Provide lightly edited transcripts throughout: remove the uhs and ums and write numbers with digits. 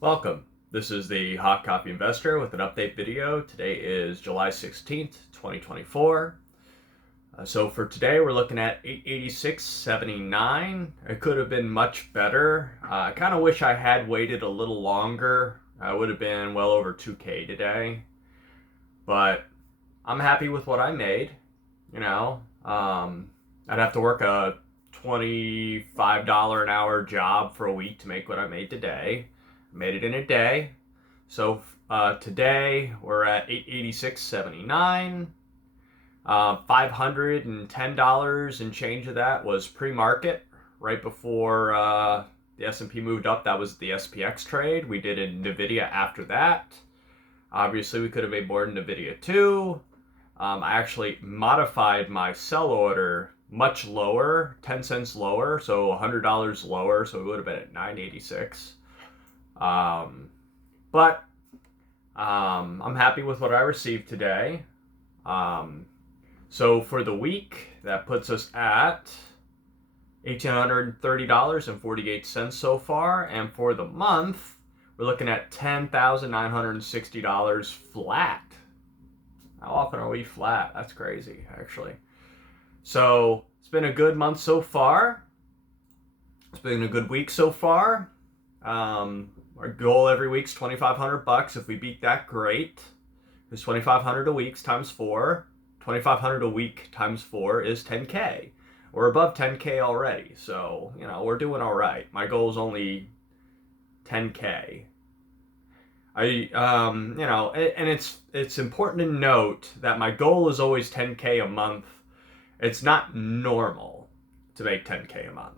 Welcome. This is the Hot Copy Investor with an update video. Today is July 16th, 2024. So for today, we're looking at 886.79. It could have been much better. I kind of wish I had waited a little longer. I would have been well over 2K today. But I'm happy with what I made. I'd have to work a $25 an hour job for a week to make what I made today. Made it in a day. So today we're at 886.79. $510 and change of that was pre-market right before the S&P moved up. That was the SPX trade. We did a NVIDIA after that. Obviously, we could have made more in NVIDIA too. I actually modified my sell order much lower, 10 cents lower, so $100 lower, so it would have been at 986. But I'm happy with what I received today. So for the week, that puts us at $1,830.48 so far. And for the month, we're looking at $10,960 flat. How often are we flat? That's crazy, actually. So it's been a good month so far. It's been a good week so far. Our goal every week is $2,500. If we beat that, great. It's $2,500 a week times 4. $2,500 a week times 4 is 10K. We're above 10K already, so we're doing all right. My goal is only 10K. And it's important to note that my goal is always 10K a month. It's not normal to make 10K a month.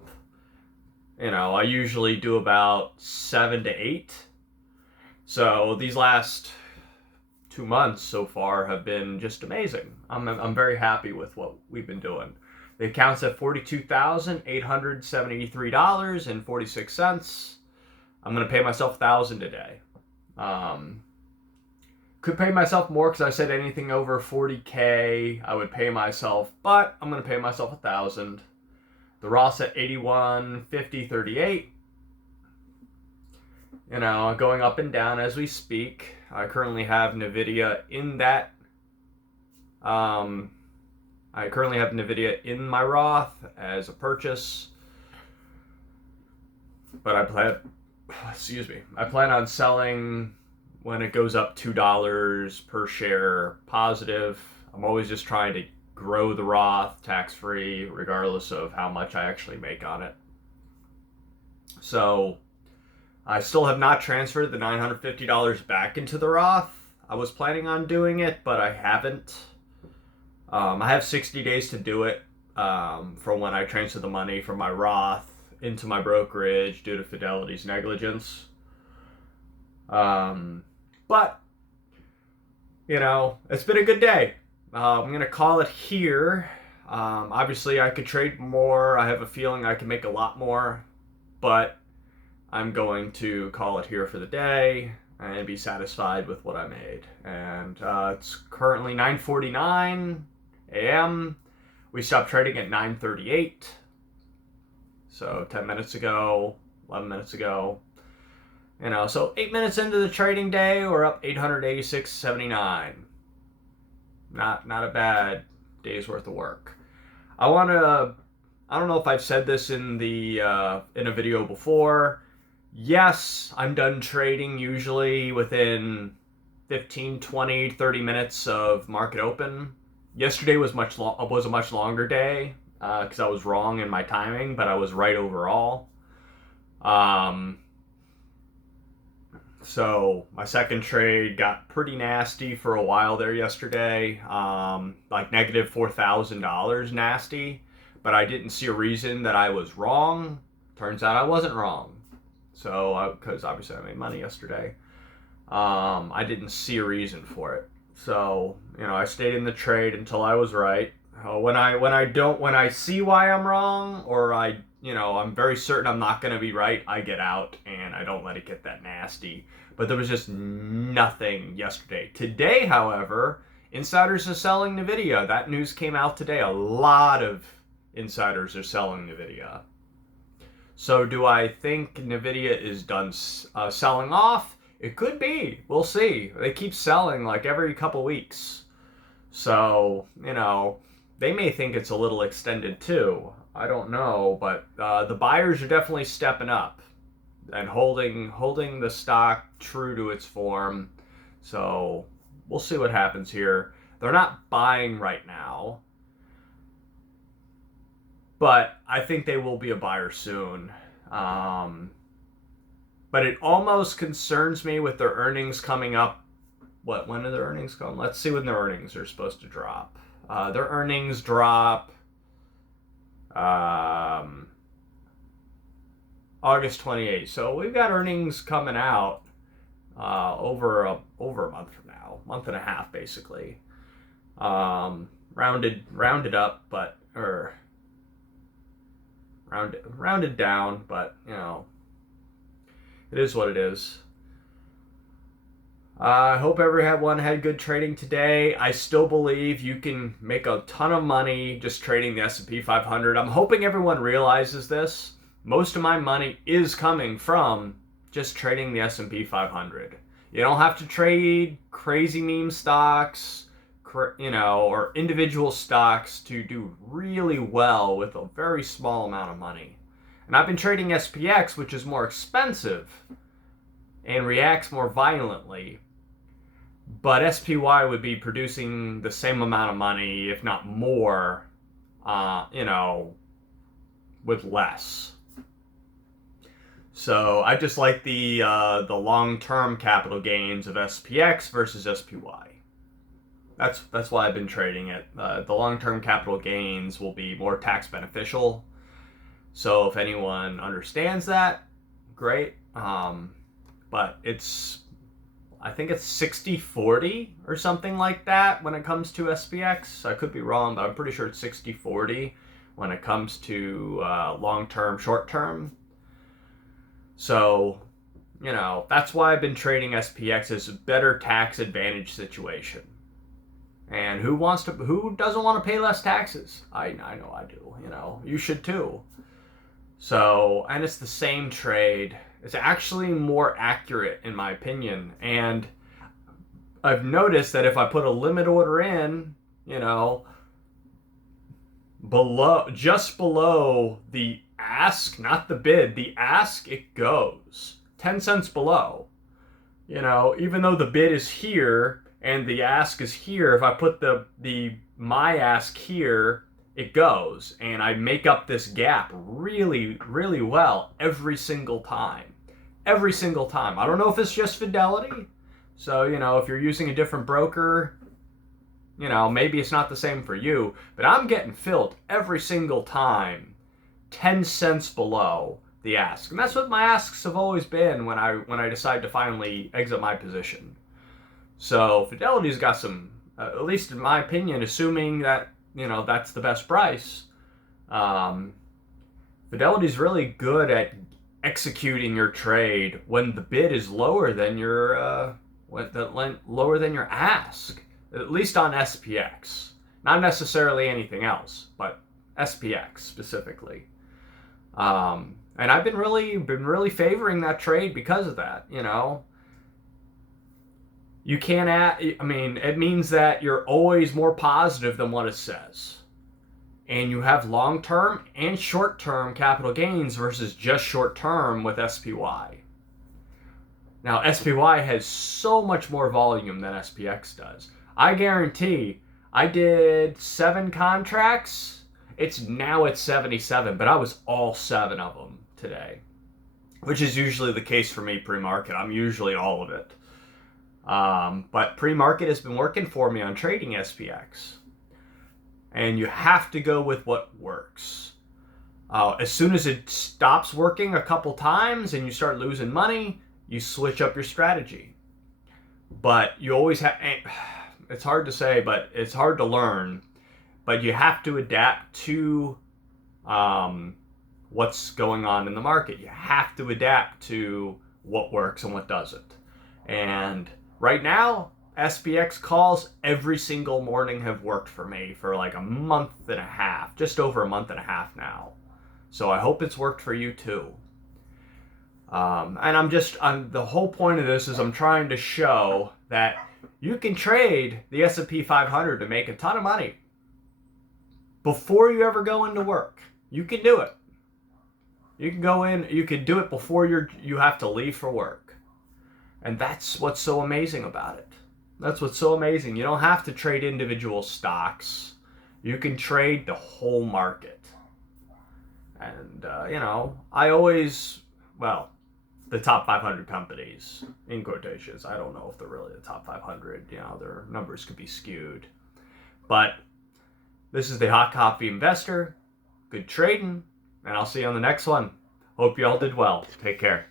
I usually do about 7 to 8. So these last 2 months so far have been just amazing. I'm very happy with what we've been doing. The account's at $42,873.46. I'm going to pay myself $1,000 today. Could pay myself more because I said anything over 40K I would pay myself, but I'm going to pay myself $1,000. The Roth's at 81.50.38. Going up and down as we speak. I currently have NVIDIA in that. I currently have NVIDIA in my Roth as a purchase. But I plan on selling when it goes up $2 per share positive. I'm always just trying to grow the Roth tax-free regardless of how much I actually make on it. So I still have not transferred the $950 back into the Roth. I was planning on doing it, but I haven't. I have 60 days to do it from when I transfer the money from my Roth into my brokerage due to Fidelity's negligence. But it's been a good day. I'm going to call it here. Obviously, I could trade more. I have a feeling I can make a lot more. But I'm going to call it here for the day and be satisfied with what I made. And it's currently 9:49 a.m. We stopped trading at 9:38. So 10 minutes ago, 11 minutes ago. So 8 minutes into the trading day, we're up 886.79. Not a bad day's worth of work. I don't know if I've said this in a video before. Yes, I'm done trading usually within 15, 20, 30 minutes of market open. Yesterday was a much longer day because I was wrong in my timing, but I was right overall. So my second trade got pretty nasty for a while there yesterday, like negative $4,000 nasty, but I didn't see a reason that I was wrong. Turns out I wasn't wrong. So, because obviously I made money yesterday, I didn't see a reason for it. So, I stayed in the trade until I was right. When I see why I'm wrong, or I'm very certain I'm not going to be right, I get out and I don't let it get that nasty. But there was just nothing yesterday. Today, however, insiders are selling NVIDIA. That news came out today. A lot of insiders are selling NVIDIA. So do I think Nvidia is done selling off? It could be. We'll see. They keep selling like every couple weeks. So, they may think it's a little extended too. I don't know, but the buyers are definitely stepping up and holding the stock true to its form. So we'll see what happens here. They're not buying right now, but I think they will be a buyer soon. But it almost concerns me with their earnings coming up. When do their earnings come? Let's see when their earnings are supposed to drop. Their earnings drop August 28th. So we've got earnings coming out over a month from now, month and a half basically. Rounded up, but rounded down, but it is what it is. I hope everyone had good trading today. I still believe you can make a ton of money just trading the S&P 500. I'm hoping everyone realizes this. Most of my money is coming from just trading the S&P 500. You don't have to trade crazy meme stocks, or individual stocks to do really well with a very small amount of money. And I've been trading SPX, which is more expensive and reacts more violently. But SPY would be producing the same amount of money, if not more, with less. So I just like the long-term capital gains of SPX versus SPY. That's why I've been trading it. The long-term capital gains will be more tax beneficial. So if anyone understands that, great. But I think it's 60-40 or something like that when it comes to SPX. I could be wrong, but I'm pretty sure it's 60-40 when it comes to long-term, short-term. So, that's why I've been trading SPX as a better tax advantage situation. And who doesn't want to pay less taxes? I know I do. You should too. So, and it's the same trade. It's actually more accurate in my opinion. And I've noticed that if I put a limit order in, just below the ask, not the bid, the ask, it goes 10 cents below. Even though the bid is here and the ask is here, if I put my ask here, it goes, and I make up this gap really, really well every single time. Every single time. I don't know if it's just Fidelity. So, if you're using a different broker, maybe it's not the same for you, but I'm getting filled every single time 10 cents below the ask. And that's what my asks have always been when I decide to finally exit my position. So Fidelity's got some, at least in my opinion, assuming that that's the best price. Fidelity's really good at executing your trade when the bid is lower than your lower than your ask. At least on SPX, not necessarily anything else, but SPX specifically. And I've been really favoring that trade because of that. You can't it means that you're always more positive than what it says. And you have long-term and short-term capital gains versus just short-term with SPY. Now, SPY has so much more volume than SPX does. I guarantee I did 7 contracts. It's now at 77, but I was all 7 of them today, which is usually the case for me pre-market. I'm usually all of it. But pre-market has been working for me on trading SPX. And you have to go with what works. As soon as it stops working a couple times and you start losing money, you switch up your strategy. But you always have, it's hard to say, but it's hard to learn. But you have to adapt to what's going on in the market. You have to adapt to what works and what doesn't. And right now, SPX calls every single morning have worked for me for like a month and a half, just over a month and a half now. So I hope it's worked for you too. And the whole point of this is I'm trying to show that you can trade the S&P 500 to make a ton of money before you ever go into work. You can do it. You can go in, you can do it before you have to leave for work. And that's what's so amazing about it. That's what's so amazing. You don't have to trade individual stocks. You can trade the whole market. And, the top 500 companies, in quotations. I don't know if they're really the top 500. Their numbers could be skewed. But this is the Hot Coffee Investor. Good trading. And I'll see you on the next one. Hope you all did well. Take care.